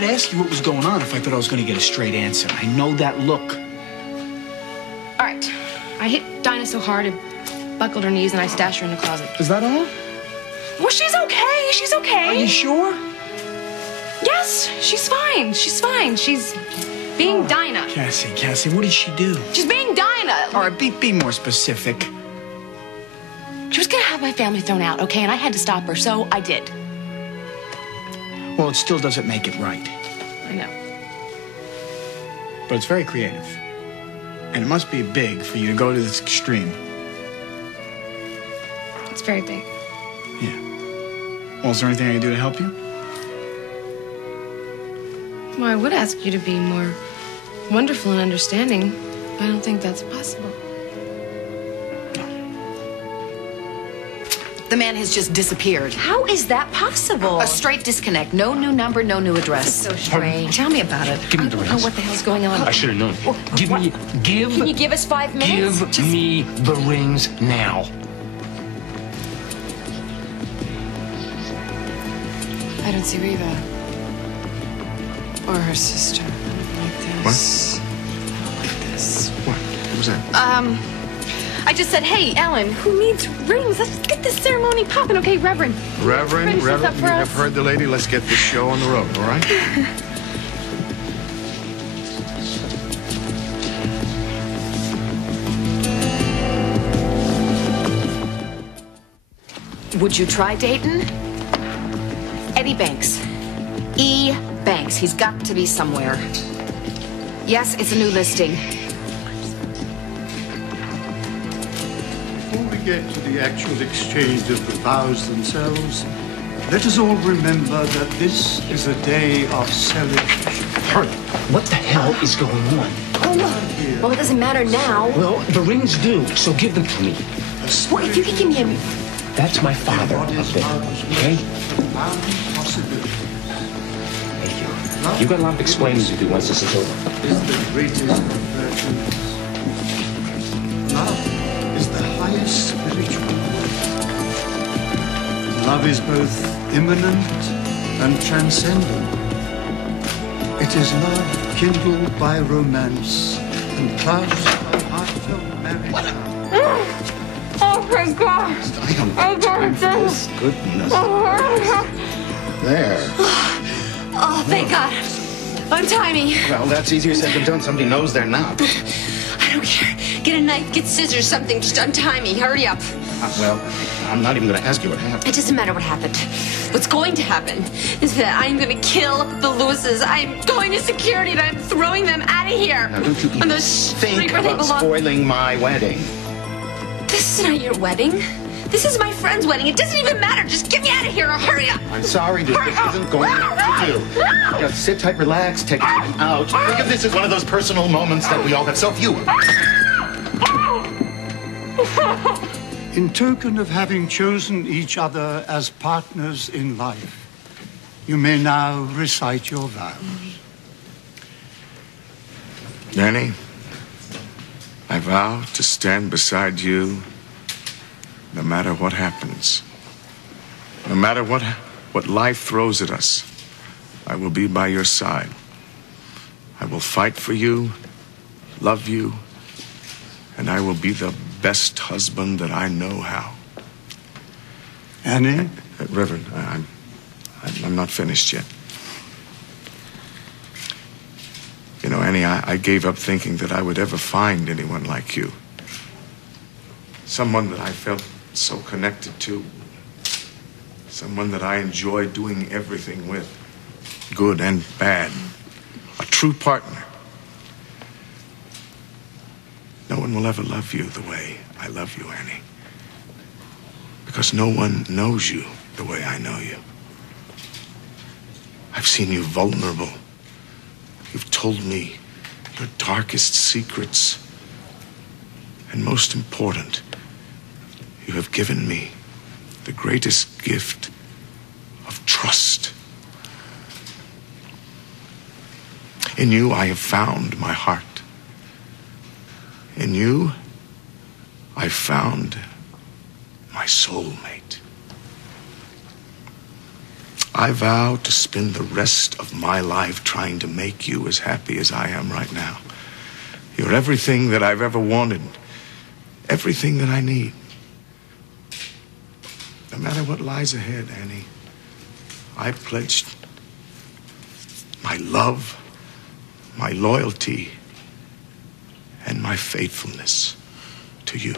I'd ask you what was going on if I thought I was going to get a straight answer. I know that look. All right. I hit Dinah so hard it buckled her knees and I stashed her in the closet. Is that all? Well, she's okay. She's okay. Are you sure? Yes, she's fine. She's fine. She's being Dinah. Cassie, what did she do? She's being Dinah. All right, be more specific. She was gonna have my family thrown out, okay? And I had to stop her, so I did. Well, it still doesn't make it right. I know. But it's very creative. And it must be big for you to go to this extreme. It's very big. Yeah. Well, is there anything I can do to help you? Well, I would ask you to be more wonderful and understanding, but I don't think that's possible. The man has just disappeared. How is that possible? A straight disconnect. No new number, no new address. So strange. Tell me about it. Give me the I rings. don't know what the hell's going on. I should have known. Can you give us 5 minutes? Give me the rings now. I don't see Reva. Or her sister. I don't like this. What? I don't like this. What? What was that? I just said, hey, Ellen, who needs rings? Let's get this ceremony popping, okay, Reverend? Reverend, Ready to set up you for have us? heard the lady. Let's get this show on the road, all right? Would you try Dayton? Eddie Banks. E. Banks. He's got to be somewhere. Yes, it's a new listing. Before we get to the actual exchange of the vows themselves, let us all remember that this is a day of celebration. Hurry. What the hell is going on? Well, it doesn't matter now. Well, the rings do, so give them to me. Well, if you could give me a... That's my father up there, okay? Thank you. You got a lot of explaining to do once this is over. Is the greatest of virtues. Love is the highest spiritual worth. Love is both immanent and transcendent. It is love kindled by romance and clouded by heartfelt marriage. Oh, my God. I got this. Goodness. There. Oh, thank God. Untie me. Well, that's easier said than done. Somebody knows they're not. I don't care. Get a knife, get scissors, something. Just untie me. Hurry up. Well, I'm not even going to ask you what happened. It doesn't matter what happened. What's going to happen is that I'm going to kill the Lewises. I'm going to security and I'm throwing them out of here. Now, don't you On even the street think where they about belong. spoiling my wedding. This is not your wedding. This is my friend's wedding. It doesn't even matter. Just get me out of here or hurry up. I'm sorry, dude. This isn't going to do. Just sit tight, relax, take it out. Think of this as one of those personal moments that we all have so few of. In token of having chosen each other as partners in life, you may now recite your vows. Danny, I vow to stand beside you no matter what happens. No matter what life throws at us, I will be by your side. I will fight for you, love you, and I will be the best husband that I know how. Annie? Reverend, I'm not finished yet. You know, Annie, I gave up thinking that I would ever find anyone like you. Someone that I felt so connected to. Someone that I enjoyed doing everything with, good and bad. A true partner. No one will ever love you the way I love you, Annie. Because no one knows you the way I know you. I've seen you vulnerable. You've told me your darkest secrets. And most important, you have given me the greatest gift of trust. In you, I have found my heart. In you, I found my soulmate. I vow to spend the rest of my life trying to make you as happy as I am right now. You're everything that I've ever wanted, everything that I need. No matter what lies ahead, Annie, I pledged my love, my loyalty, and my faithfulness to you.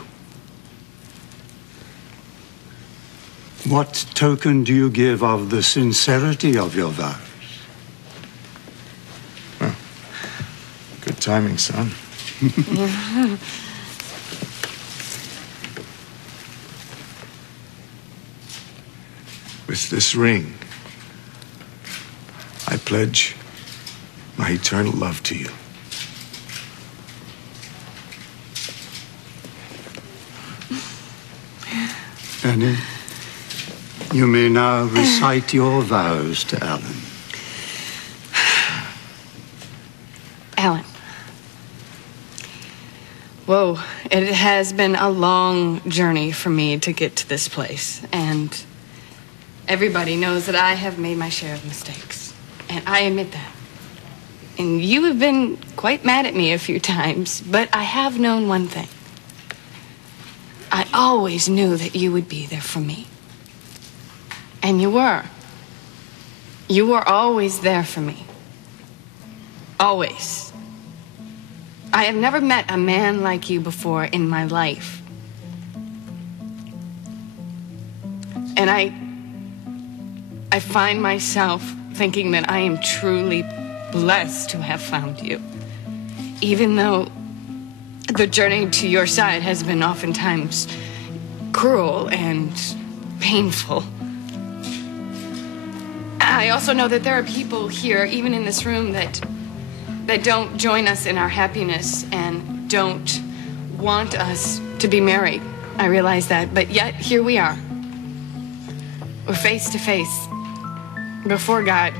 What token do you give of the sincerity of your vows? Well, good timing, son. With this ring, I pledge my eternal love to you. Annie, you may now recite your vows to Alan. Alan. Whoa, it has been a long journey for me to get to this place, and everybody knows that I have made my share of mistakes, and I admit that. And you have been quite mad at me a few times, but I have known one thing. I always knew that you would be there for me. And you were. You were always there for me. Always. I have never met a man like you before in my life. And I find myself thinking that I am truly blessed to have found you. Even though the journey to your side has been oftentimes cruel and painful. I also know that there are people here, even in this room, that don't join us in our happiness and don't want us to be married. I realize that, but yet here we are. We're face to face before God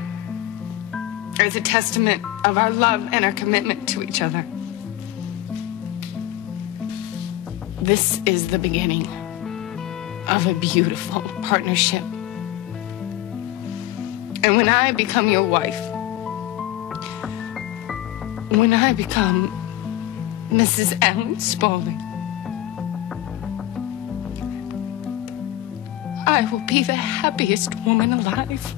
as a testament of our love and our commitment to each other. This is the beginning of a beautiful partnership. And when I become your wife, when I become Mrs. Alan Spaulding, I will be the happiest woman alive.